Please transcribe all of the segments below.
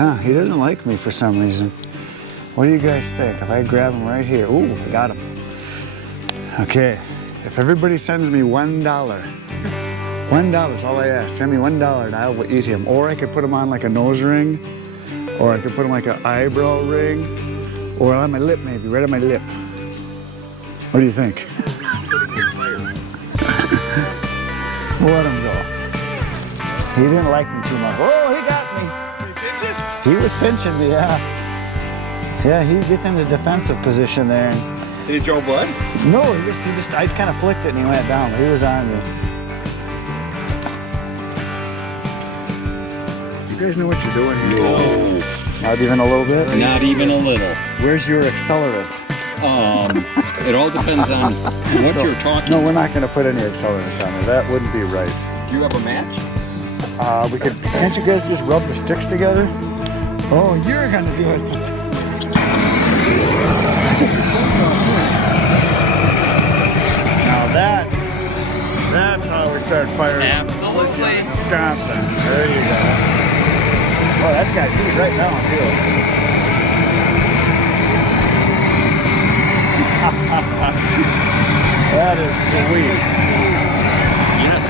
Yeah, he doesn't like me for some reason. What do you guys think? If I grab him right here, ooh, I got him. Okay, if everybody sends me $1, $1 all I ask. Send me $1 and I will eat him. Or I could put him on like a nose ring, or I could put him like an eyebrow ring, or on my lip maybe, right on my lip. What do you think? We'll let him go. He didn't like me too much. Oh, he got me. He was pinching me, yeah. Yeah, he gets in the defensive position there. Did he draw blood? No, he just, I kind of flicked it and he went down, but he was on me. You guys know what you're doing here? No. Not even a little bit? Not even a little. Where's your accelerant? It all depends on what you're talking. No, we're not going to put any accelerants on it. That wouldn't be right. Do you have a match? We could. Can't you guys just rub the sticks together? Oh, you're going to do it. Now that's how we start firing. Absolutely. Wisconsin. There you go. Oh, that's got heat right now too. That is sweet. Yes.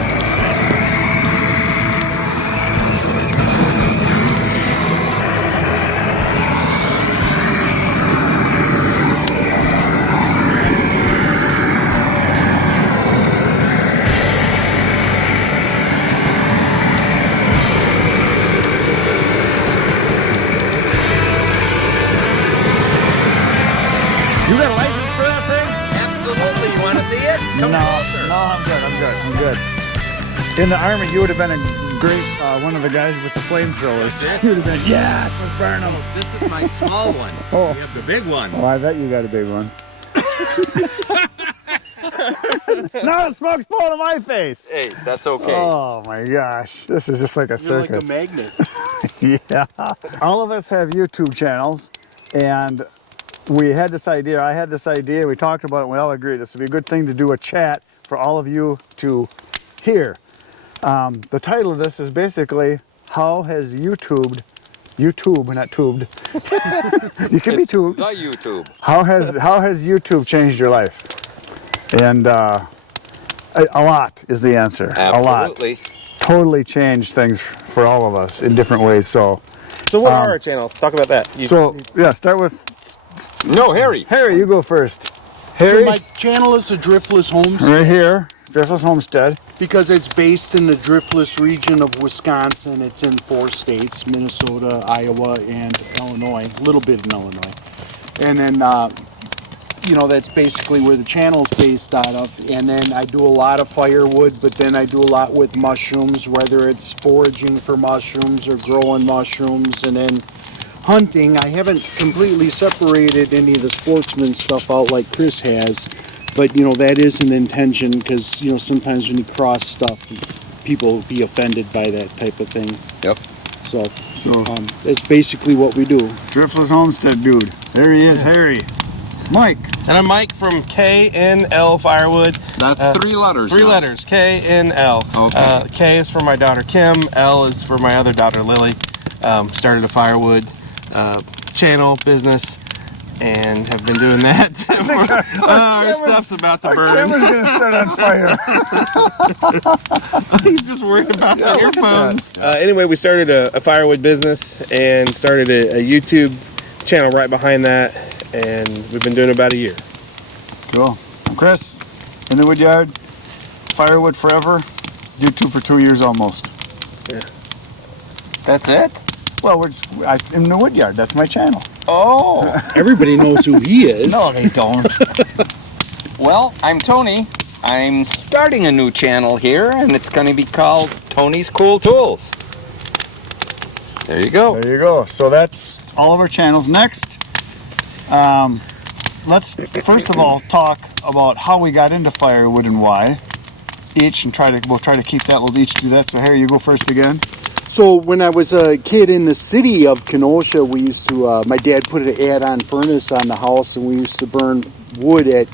You got a license for that thing? Absolutely. You want to see it? Come No, closer. no, I'm good. In the Army, you would have been a great, one of the guys with the flamthrowers. You would have been, yeah, let's burn them. This is my small one. Oh. We have the big one. Oh, I bet you got a big one. No, the smoke's blowing in my face. Hey, that's okay. Oh my gosh, this is just like a circus. You're like a magnet. Yeah. All of us have YouTube channels, and we had this idea, I had this idea, we talked about it, and we all agreed this would be a good thing to do a chat for all of you to hear. The title of this is basically, how has YouTube, not tubed. You can be tubed. The YouTube. How has YouTube changed your life? And a lot is the answer. Absolutely. A lot. Totally changed things for all of us in different ways. So what are our channels? Talk about that. Start with No, Harry. Harry. You go first. Harry, So my channel is a Driftless Homestead right here, Driftless Homestead. because it's based in the Driftless region of Wisconsin. It's in 4 states, Minnesota, Iowa, and Illinois, a little bit in Illinois. And then, that's basically where the channel's based out of. And then I do a lot of firewood, but then I do a lot with mushrooms, whether it's foraging for mushrooms or growing mushrooms, and then hunting. I haven't completely separated any of the sportsman stuff out like Chris has, but that is an intention because sometimes when you cross stuff, people will be offended by that type of thing. Yep. So that's basically what we do. Driftless Homestead dude. There he is, Harry. Mike. And I'm Mike from KNL Firewood. That's 3 letters. 3 now. letters, KNL. Okay. K is for my daughter Kim, L is for my other daughter Lily. Started a Firewood channel business and have been doing that. Our stuff's about to burn. Camera's gonna start on fire. He's just worried about the earphones. Anyway, we started a Firewood business and started a YouTube channel right behind that, and we've been doing it about a year. Cool. I'm Chris, in the Woodyard, Firewood forever, YouTube for 2 years almost. Yeah. That's it? Well, in the Woodyard, that's my channel. Oh. Everybody knows who he is. No, they don't. Well, I'm Tony. I'm starting a new channel here, and it's going to be called Tony's Cool Tools. There you go. There you go. So that's all of our channels. Next, let's first of all talk about how we got into firewood and why. We'll try to keep that. We'll each do that. So Harry, you go first again. So when I was a kid in the city of Kenosha, we used to, my dad put an add-on furnace on the house, and we used to burn wood at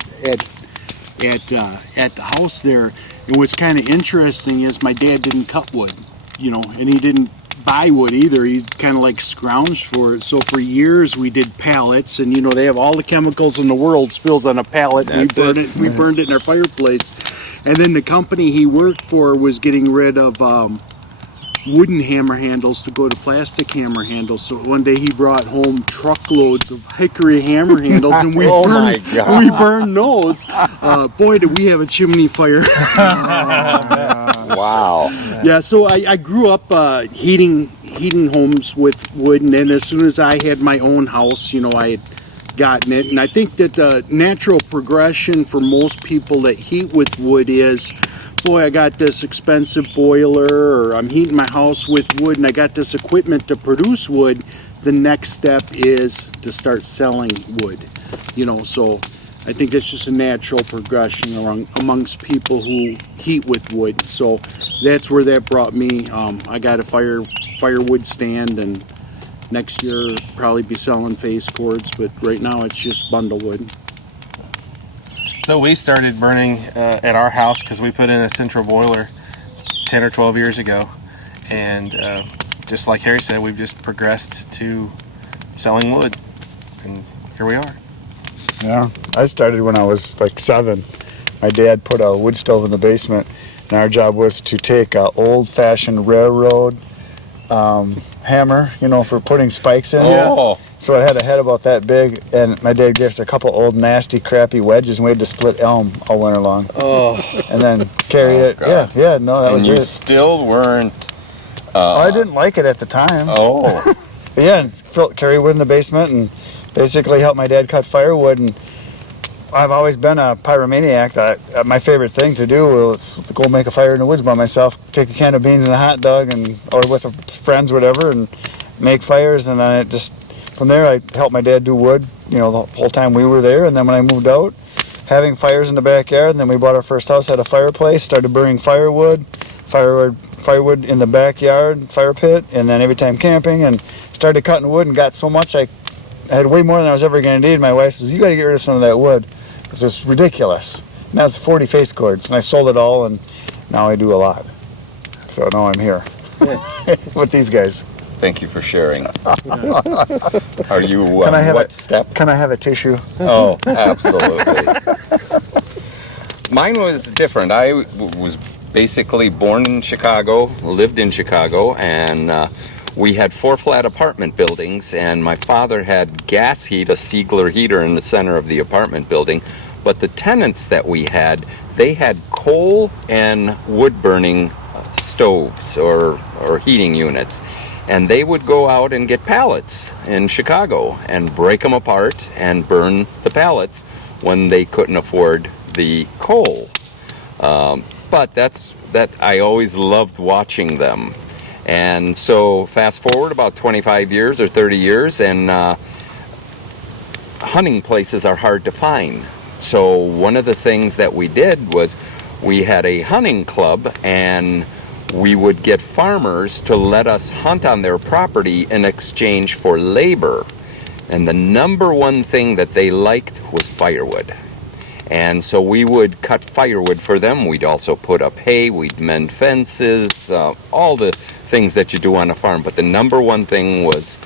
the house there. And what's kind of interesting is my dad didn't cut wood, and he didn't buy wood either. He kind of like scrounged for it. So for years we did pallets, and they have all the chemicals in the world spills on a pallet. We burned it. We burned it in our fireplace. And then the company he worked for was getting rid of wooden hammer handles to go to plastic hammer handles. So one day he brought home truckloads of hickory hammer handles, and we burned those. Boy, did we have a chimney fire! Wow. Yeah, so I grew up heating homes with wood, and then as soon as I had my own house, I had gotten it. And I think that the natural progression for most people that heat with wood is, boy, I got this expensive boiler, or I'm heating my house with wood, and I got this equipment to produce wood. The next step is to start selling wood. So I think that's just a natural progression amongst people who heat with wood. So that's where that brought me. I got a firewood stand, and next year probably be selling face cords, but right now it's just bundle wood. So we started burning at our house because we put in a central boiler 10 or 12 years ago. And just like Harry said, we've just progressed to selling wood. And here we are. Yeah, I started when I was like 7. My dad put a wood stove in the basement, and our job was to take an old-fashioned railroad hammer, for putting spikes in. Oh. So it had a head about that big, and my dad gave us a couple old nasty crappy wedges, and we had to split elm all winter long. Oh. And then carry it. God. Yeah, no, that was And you it. still weren't. I didn't like it at the time. Oh. But yeah, and carry wood in the basement and basically help my dad cut firewood. And I've always been a pyromaniac. My favorite thing to do was to go make a fire in the woods by myself, take a can of beans and a hot dog, or with friends, whatever, and make fires. And then from there, I helped my dad do wood, the whole time we were there. And then when I moved out, having fires in the backyard, and then we bought our first house, had a fireplace, started burning firewood in the backyard, fire pit, and then every time camping, and started cutting wood, and got so much I had way more than I was ever going to need. My wife says, "You got to get rid of some of that wood. It's just ridiculous." Now it's 40 face cords, and I sold it all, and now I do a lot. So now I'm here with these guys. Thank you for sharing. Are you step? Can I have a tissue? Oh, absolutely. Mine was different. I was basically born in Chicago, lived in Chicago, and we had 4 flat apartment buildings, and my father had gas heat, a Siegler heater in the center of the apartment building. But the tenants that we had, they had coal and wood burning stoves or heating units. And they would go out and get pallets in Chicago and break them apart and burn the pallets when they couldn't afford the coal. But I always loved watching them. And so fast forward about 25 years or 30 years, and hunting places are hard to find. So one of the things that we did was we had a hunting club, and we would get farmers to let us hunt on their property in exchange for labor. And the number one thing that they liked was firewood. And so we would cut firewood for them. We'd also put up hay, we'd mend fences, all the things that you do on a farm. But the number one thing was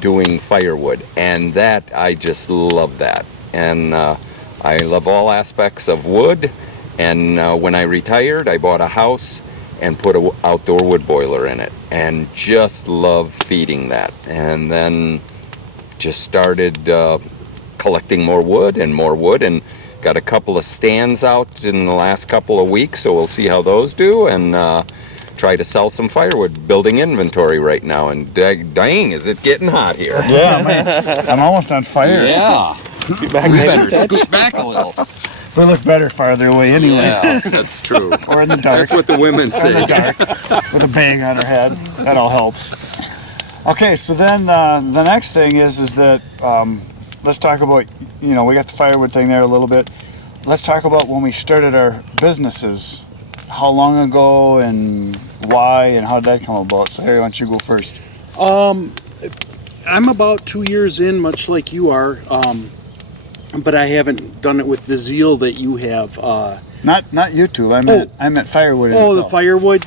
doing firewood. And that, I just love that. And I love all aspects of wood. And when I retired, I bought a house and put an outdoor wood boiler in it, and just love feeding that. And then just started collecting more wood, and got a couple of stands out in the last couple of weeks, so we'll see how those do, and try to sell some firewood, building inventory right now. And dang, is it getting hot here. Yeah, I'm almost on fire. Yeah. We better scoot back a little. We look better farther away anyway. Yeah, that's true. Or in the dark. That's what the women say. In the dark, with a bang on her head. That all helps. Okay, so then the next thing is that let's talk about, we got the firewood thing there a little bit. Let's talk about when we started our businesses. How long ago and why and how did that come about? So Harry, why don't you go first? I'm about 2 years in, much like you are. But I haven't done it with the zeal that you have. Not YouTube. I meant firewood. Oh, the firewood.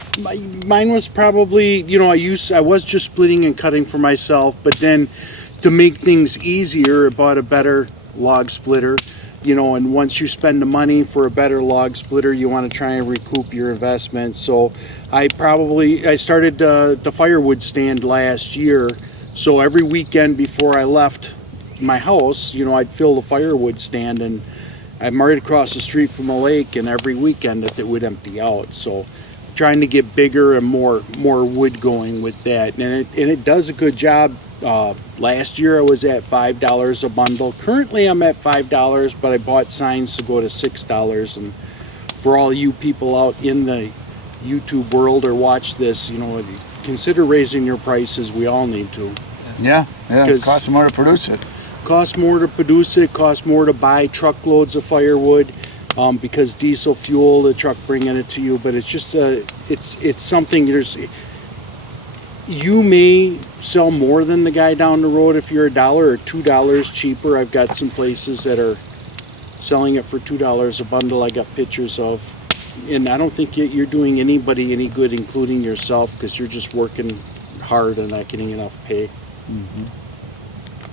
Mine was probably, I was just splitting and cutting for myself, but then to make things easier, I bought a better log splitter. And once you spend the money for a better log splitter, you want to try and recoup your investment. So I started the firewood stand last year. So every weekend before I left my house, I'd fill the firewood stand, and I'm right across the street from a lake, and every weekend it would empty out. So trying to get bigger and more wood going with that, and it does a good job. Last year I was at $5 a bundle. Currently I'm at $5, but I bought signs to go to $6. And for all you people out in the YouTube world or watch this, consider raising your prices. We all need to. Yeah, it costs more to produce it. Costs more to produce it. Costs more to buy truckloads of firewood, because diesel fuel, the truck bringing it to you. But it's just it's something. You may sell more than the guy down the road if you're $1 or $2 cheaper. I've got some places that are selling it for $2 a bundle. I got pictures of, and I don't think you're doing anybody any good, including yourself, because you're just working hard and not getting enough pay. Mm-hmm.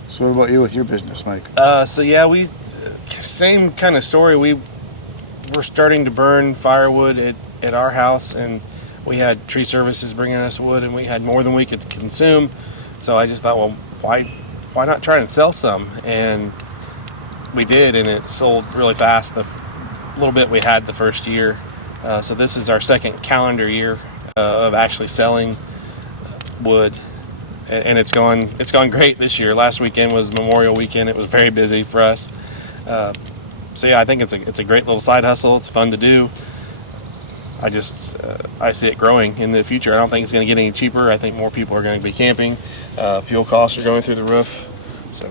So what about you with your business, Mike? We same kind of story. We're starting to burn firewood at our house, and we had tree services bringing us wood, and we had more than we could consume. So I just thought, well, why not try and sell some? And we did, and it sold really fast. The little bit we had the first year. So this is our second calendar year of actually selling wood, and it's gone great this year. Last weekend was Memorial Weekend. It was very busy for us. I think it's a great little side hustle. It's fun to do. I see it growing in the future. I don't think it's going to get any cheaper. I think more people are going to be camping. Fuel costs are going through the roof. So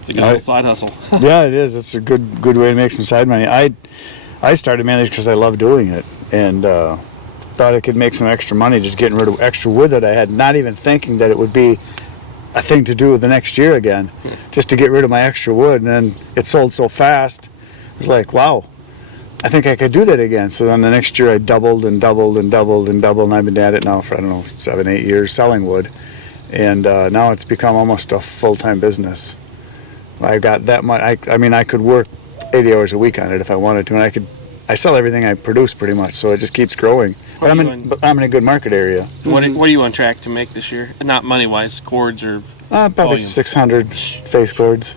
it's a good little side hustle. Yeah, it is. It's a good way to make some side money. I started mainly because I love doing it, and thought I could make some extra money just getting rid of extra wood that I had, not even thinking that it would be a thing to do the next year again, just to get rid of my extra wood. And then it sold so fast. I was like, wow, I think I could do that again. So then the next year I doubled and doubled and doubled and doubled, and I've been at it now for, 7-8 years selling wood. And now it's become almost a full-time business. I got that much. I could work 80 hours a week on it if I wanted to, and I sell everything I produce pretty much, so it just keeps growing. But I'm in a good market area. What are you on track to make this year? Not money-wise, cords or probably volume. 600 face cords.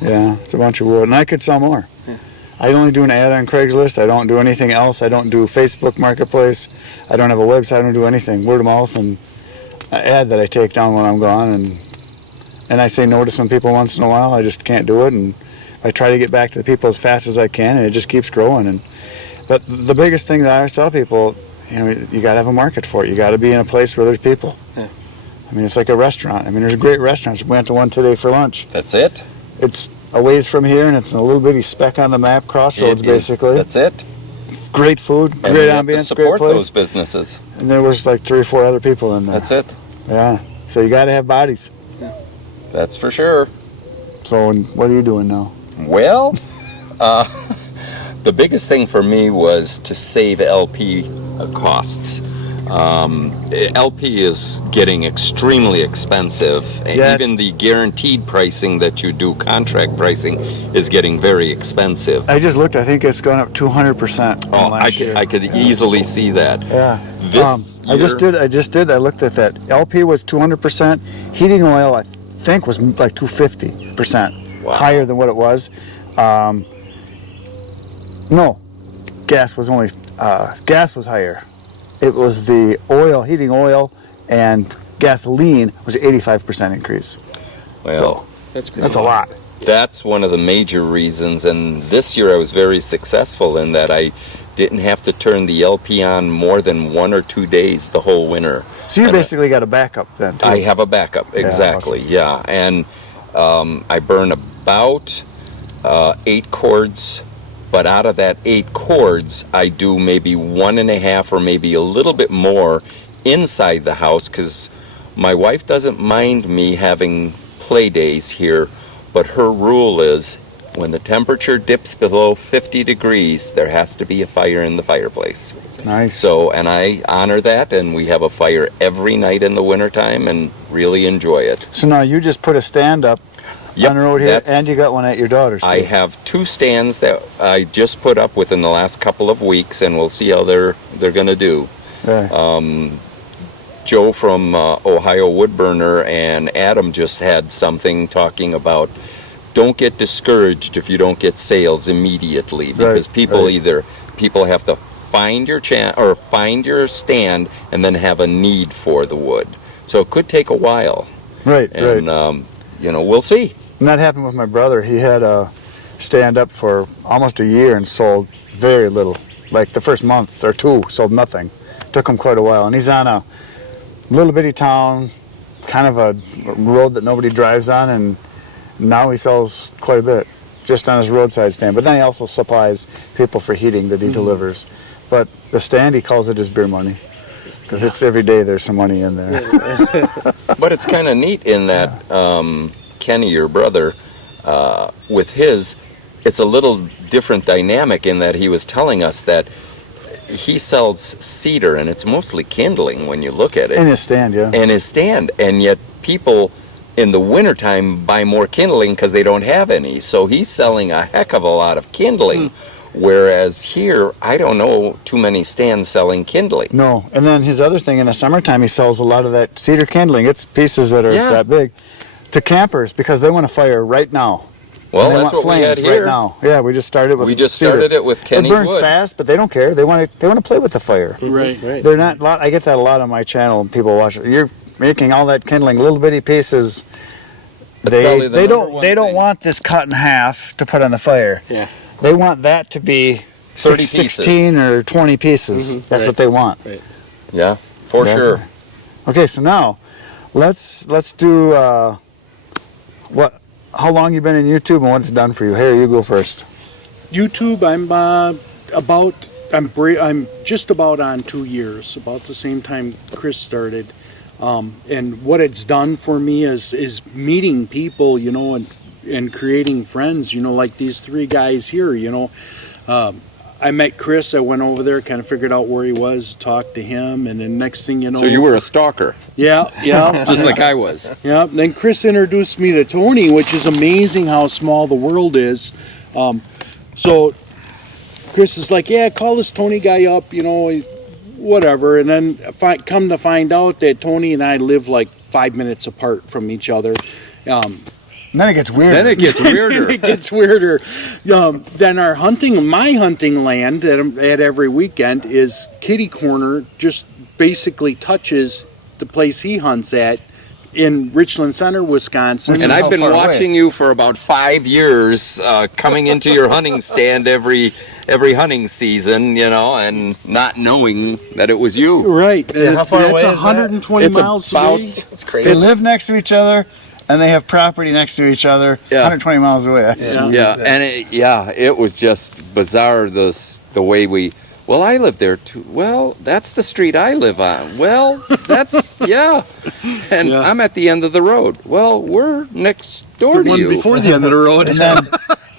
Yeah, it's a bunch of wood, and I could sell more. Yeah. I only do an ad on Craigslist. I don't do anything else. I don't do Facebook Marketplace. I don't have a website. I don't do anything. Word of mouth and an ad that I take down when I'm gone, and I say no to some people once in a while. I just can't do it, and I try to get back to the people as fast as I can, and it just keeps growing. But the biggest thing that I always tell people, you got to have a market for it. You got to be in a place where there's people. Yeah. It's like a restaurant. there's great restaurants. We went to one today for lunch. That's it? It's a ways from here, and it's a little bitty speck on the map, crossroads basically. That's it. Great food, great ambience, great place. Support those businesses. And there was like 3 or 4 other people in there. That's it. Yeah. So you got to have bodies. Yeah. That's for sure. So what are you doing now? Well, the biggest thing for me was to save LP costs. LP is getting extremely expensive, and even the guaranteed pricing that you do, contract pricing, is getting very expensive. I just looked. I think it's gone up 200%. Oh, I could easily see that. Yeah. This year, I just did. I looked at that. LP was 200%. Heating oil, I think, was like 250%. Wow. Higher than what it was. No, gas was higher. It was the oil, heating oil, and gasoline was 85% increase. Well, so that's a lot. That's one of the major reasons, and this year I was very successful in that I didn't have to turn the LP on more than 1 or 2 days the whole winter. So you basically got a backup then, too. I have a backup, exactly, yeah. And I burn about 8 cords, but out of that 8 cords, I do maybe 1.5 or maybe a little bit more inside the house, because my wife doesn't mind me having play days here, but her rule is when the temperature dips below 50 degrees, there has to be a fire in the fireplace. Nice. So, and I honor that, and we have a fire every night in the wintertime and really enjoy it. So now you just put a stand up Yep, on the road here, that's- and you got one at your daughter's. I too. have 2 stands that I just put up within the last couple of weeks, and we'll see how they're going to do. Okay. Joe from Ohio Woodburner and Adam just had something talking about don't get discouraged if you don't get sales immediately, because people have to find your or find your stand and then have a need for the wood. So it could take a while. Right. And we'll see. And that happened with my brother. He had a stand up for almost a year and sold very little. Like the first month or 2, sold nothing. Took him quite a while. And he's on a little bitty town, kind of a road that nobody drives on, and now he sells quite a bit just on his roadside stand. But then he also supplies people for heating that he delivers. But the stand, he calls it his beer money, because it's every day there's some money in there. But it's kind of neat in that Kenny, your brother, with his, it's a little different dynamic in that he was telling us that he sells cedar, and it's mostly kindling when you look at it. In his stand, yeah. In his stand, and yet people in the wintertime buy more kindling because they don't have any. So he's selling a heck of a lot of kindling, whereas here, I don't know too many stands selling kindling. No, and then his other thing, in the summertime, he sells a lot of that cedar kindling. It's pieces that are Yeah. that big to campers because they want to fire right now. Well, And they that's want what we had flames here. Right now. Yeah, we just started with. We just cedar. started it with Kenny It burns wood. fast, but they don't care. They want to play with the fire. Right. They're not. I get that a lot on my channel. And people watch it. You're making all that kindling, little bitty pieces. That's probably the They number don't one they don't thing. want this cut in half to put on the fire. Yeah. They want that to be 30 16 or 20 pieces. That's Right. what they want. Right. Yeah, for Exactly. sure. Okay, so now let's do how long you been in YouTube and what it's done for you. Harry, you go first. YouTube, I'm just about on 2 years, about the same time Chris started. And what it's done for me is meeting people, and creating friends, like these 3 guys here, I met Chris, I went over there, kind of figured out where he was, talked to him, and then next thing you know... So you were a stalker, Yeah. just like I was. Yeah, then Chris introduced me to Tony, which is amazing how small the world is. So Chris is like, yeah, call this Tony guy up, whatever. And then come to find out that Tony and I live like 5 minutes apart from each other. And then it gets weird. Then it gets weirder. It gets weirder. Then my hunting land that I'm at every weekend is kitty corner, just basically touches the place he hunts at in Richland Center, Wisconsin. And I've How been far away? watching you for about 5 years, coming into your hunting stand every hunting season, and not knowing that it was you. Right. Yeah, how far That's away is that? 120 It's miles about- away. It's crazy. They live next to each other and they have property next to each other, Yeah. 120 miles away. Yeah, and it was just bizarre the way we. Well, I live there too. Well, that's the street I live on. Well, that's and Yeah. I'm at the end of the road. Well, we're next door to One you. before the end of the road. And then,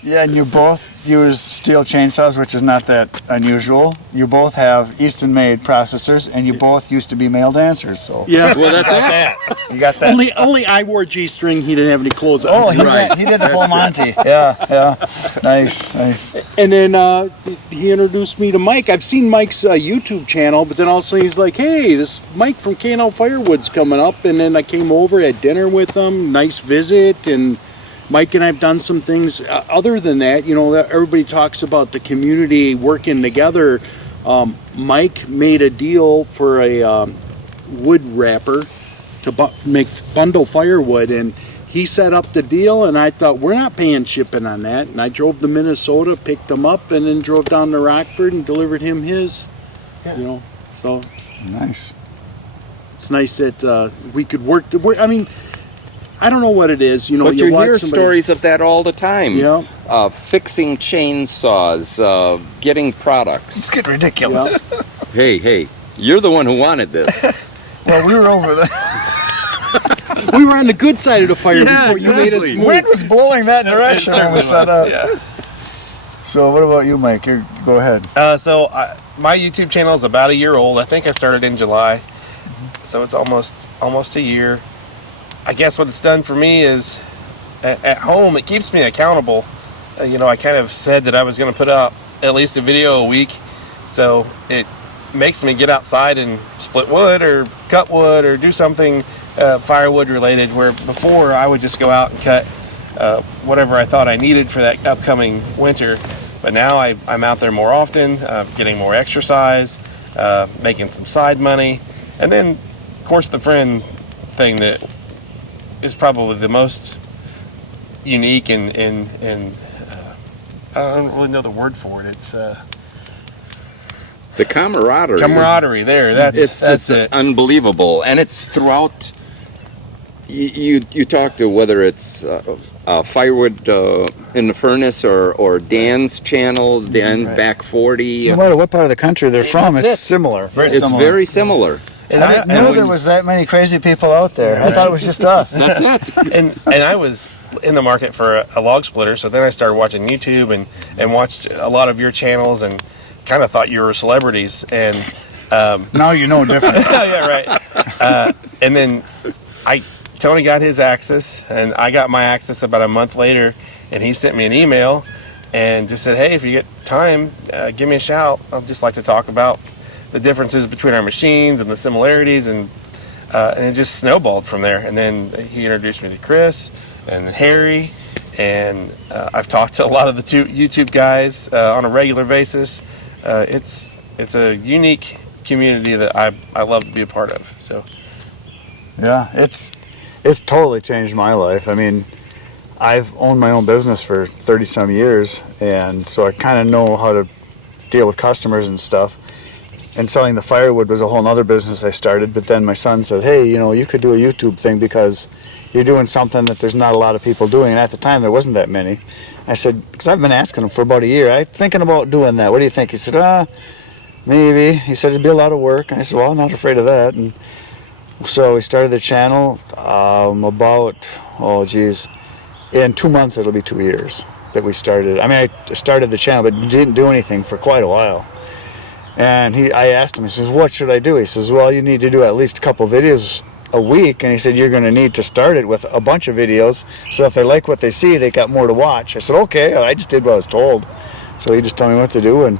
and you both use steel chainsaws, which is not that unusual. You both have Easton-made processors, and you both used to be male dancers. So Yeah. Well, that's it. you got that. Only I wore G-string. He didn't have any clothes on. Oh, he did the full Monty. Yeah. Nice. And then he introduced me to Mike. I've seen Mike's YouTube channel, but then also he's like, hey, this Mike from K&L Firewood's coming up. And then I came over, had dinner with him, nice visit, and Mike and I have done some things other than that. That everybody talks about the community working together. Mike made a deal for a wood wrapper to make bundle firewood, and he set up the deal, and I thought, we're not paying shipping on that. And I drove to Minnesota, picked him up, and then drove down to Rockford and delivered him his. Yeah. So Nice. it's nice that we could work. I mean, I don't know what it is. But you you watch hear somebody- stories of that all the time. Yeah. Fixing chainsaws, getting products. It's getting ridiculous. Hey, you're the one who wanted this. Well, we were over there. We were on the good side of the fire Yeah, before you made us exactly. move. Wind was blowing that direction when we set up. Yeah. So what about you, Mike? Go ahead. my YouTube channel is about a year old. I think I started in July, so it's almost a year. I guess what it's done for me is at home it keeps me accountable. I kind of said that I was going to put out at least a video a week, so it makes me get outside and split wood or cut wood or do something firewood related, where before I would just go out and cut whatever I thought I needed for that upcoming winter. But now I'm out there more often, getting more exercise, making some side money, and then of course the friend thing that is probably the most unique and I don't really know the word for it. It's The camaraderie. camaraderie. There, that's just it. unbelievable, and it's throughout. You talk to whether it's Firewood in the Furnace or Dan's channel, Dan's Back 40. No matter what part of the country they're from, That's it's it. similar. It's very similar. And I didn't know there was that many crazy people out there. I thought it was just us. That's it. and I was in the market for a log splitter, so then I started watching YouTube and watched a lot of your channels and kind of thought you were celebrities. And Now you know different. yeah, right. And then Tony got his Axis, and I got my Axis about a month later, and he sent me an email and just said, hey, if you get time, give me a shout. I'd just like to talk about the differences between our machines and the similarities, and it just snowballed from there. And then he introduced me to Chris and Harry, and I've talked to a lot of the YouTube guys on a regular basis. It's a unique community that I love to be a part of. So Yeah, it's totally changed my life. I mean, I've owned my own business for 30 some years, and so I kind of know how to deal with customers and stuff. And selling the firewood was a whole other business I started, but then my son said, hey, you could do a YouTube thing because you're doing something that there's not a lot of people doing. And at the time, there wasn't that many. I said, because I've been asking him for about a year, I'm thinking about doing that. What do you think? He said, maybe. He said, it'd be a lot of work. And I said, well, I'm not afraid of that. And so we started the channel in 2 months, it'll be 2 years that we started. I mean, I started the channel, but didn't do anything for quite a while. And I asked him, he says, what should I do? He says, well, you need to do at least a couple videos a week. And he said, you're going to need to start it with a bunch of videos. So if they like what they see, they got more to watch. I said, okay. I just did what I was told. So he just told me what to do and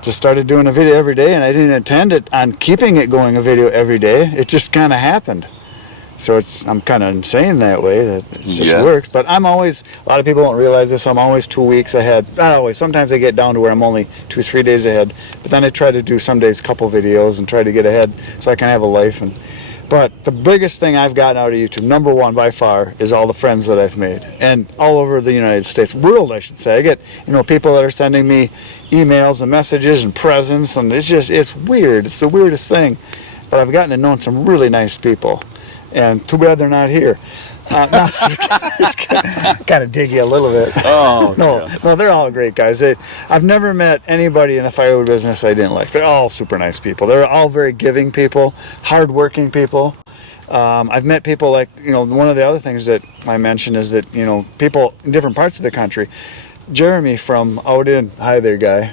just started doing a video every day. And I didn't intend on keeping it going a video every day. It just kind of happened. So I'm kind of insane that way, that it just works. But a lot of people don't realize this, I'm always 2 weeks ahead. Not always, sometimes I get down to where I'm only 2-3 days ahead. But then I try to do some days a couple videos and try to get ahead so I can have a life. But the biggest thing I've gotten out of YouTube, number one by far, is all the friends that I've made. And all over the United States, world I should say. I get people that are sending me emails and messages and presents, and it's weird. It's the weirdest thing. But I've gotten to know some really nice people. And too bad they're not here. Kind of dig you a little bit. Oh, no, they're all great guys. I've never met anybody in the firewood business I didn't like. They're all super nice people. They're all very giving people, hardworking people. I've met people like, one of the other things that I mentioned is that, people in different parts of the country. Jeremy from out in, hi there, guy.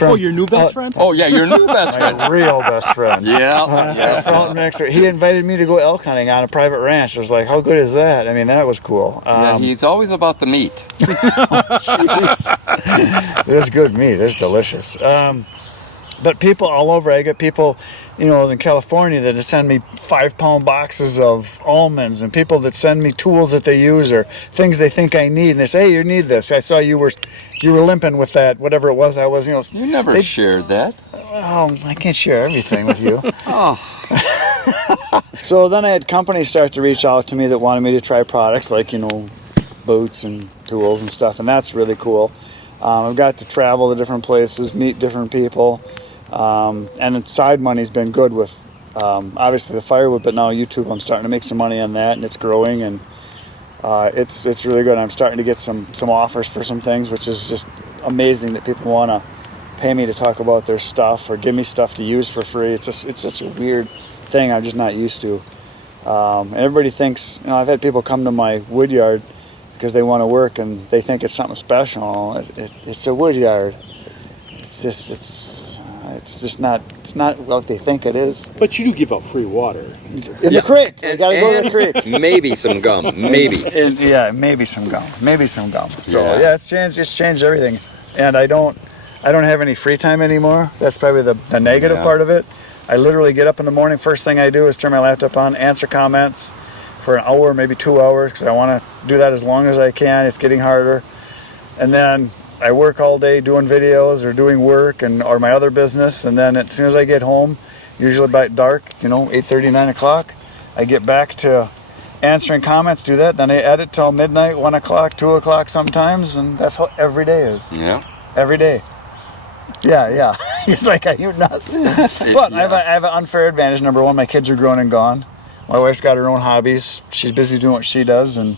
Your new best friend? Oh, yeah, your new best friend. My real best friend. Yeah. He invited me to go elk hunting on a private ranch. I was like, how good is that? I mean, that was cool. He's always about the meat. This good meat. This delicious. But people all over, I get people, in California that send me 5-pound boxes of almonds, and people that send me tools that they use or things they think I need, and they say, hey, you need this. I saw you were limping with that, whatever it was. I was, You never shared that. Oh, I can't share everything with you. Oh. So then I had companies start to reach out to me that wanted me to try products like, boots and tools and stuff, and that's really cool. I've got to travel to different places, meet different people. And the side money's been good with obviously the firewood, but now YouTube, I'm starting to make some money on that, and it's growing, and it's really good. I'm starting to get some offers for some things, which is just amazing that people want to pay me to talk about their stuff or give me stuff to use for free. It's such a weird thing I'm just not used to. And everybody thinks, I've had people come to my wood yard because they want to work and they think it's something special. It's a wood yard. it's just not what they think it is. But you do give out free water. In the creek, you gotta go to the creek. Maybe some gum, maybe. And, yeah, maybe some gum. So Yeah. yeah, it's changed everything. And I don't have any free time anymore. That's probably the negative part of it. I literally get up in the morning. First thing I do is turn my laptop on, answer comments for an hour, maybe 2 hours, because I want to do that as long as I can. It's getting harder. And then I work all day doing videos or doing work or my other business. And then as soon as I get home, usually by dark, 8:30, 9 o'clock, I get back to answering comments, do that. Then I edit till midnight, 1 o'clock, 2 o'clock sometimes. And that's how every day is. Yeah. Every day. Yeah. He's like, are you nuts? But I have an unfair advantage. Number one, my kids are grown and gone. My wife's got her own hobbies. She's busy doing what she does, and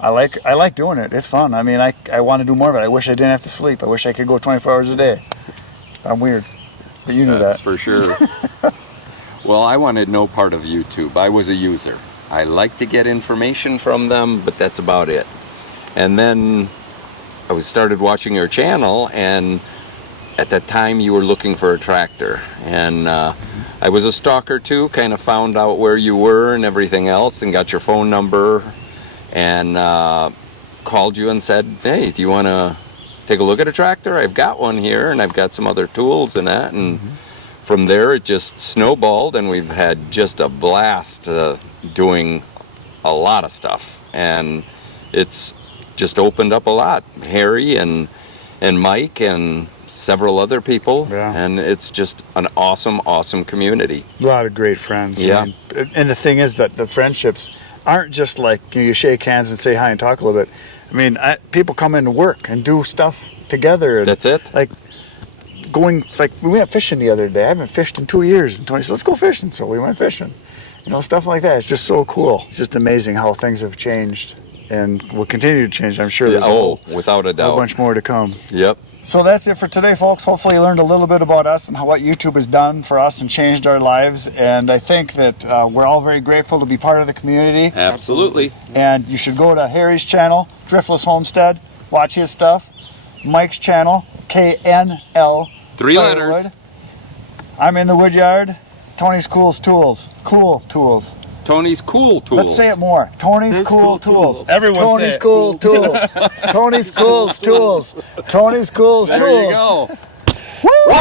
I like doing it. It's fun. I mean, I want to do more of it. I wish I didn't have to sleep. I wish I could go 24 hours a day. I'm weird, but you knew That's that. for sure. Well, I wanted no part of YouTube. I was a user. I like to get information from them, but that's about it. And then I started watching your channel, and at that time you were looking for a tractor. And I was a stalker too, kind of found out where you were and everything else, and got your phone number, and called you and said, hey, do you want to take a look at a tractor? I've got one here, and I've got some other tools and that. And from there it just snowballed, and we've had just a blast doing a lot of stuff, and it's just opened up a lot. Harry and Mike and several other people, and it's just an awesome community. A lot of great friends. Yeah. I mean, and the thing is that the friendships aren't just like you shake hands and say hi and talk a little bit. I mean, people come in to work and do stuff together. And That's it. Like we went fishing the other day. I haven't fished in 2 years, and Tony said, let's go fishing. So we went fishing. Stuff like that. It's just so cool. It's just amazing how things have changed and will continue to change. I'm sure there's without a doubt, a bunch more to come. Yep. So that's it for today, folks. Hopefully you learned a little bit about us and what YouTube has done for us and changed our lives. And I think that we're all very grateful to be part of the community. Absolutely. And you should go to Harry's channel, Driftless Homestead, watch his stuff. Mike's channel, KNL. 3 Firewood. letters. I'm in the woodyard. Tony's Cool Tools. Cool Tools. Tony's Cool Tools. Let's say it more. Tony's Cool Tools. Everyone Tony's say it. Cool Tools. Tony's Cool Tools. Tony's Cool Tools. There you go. Woo!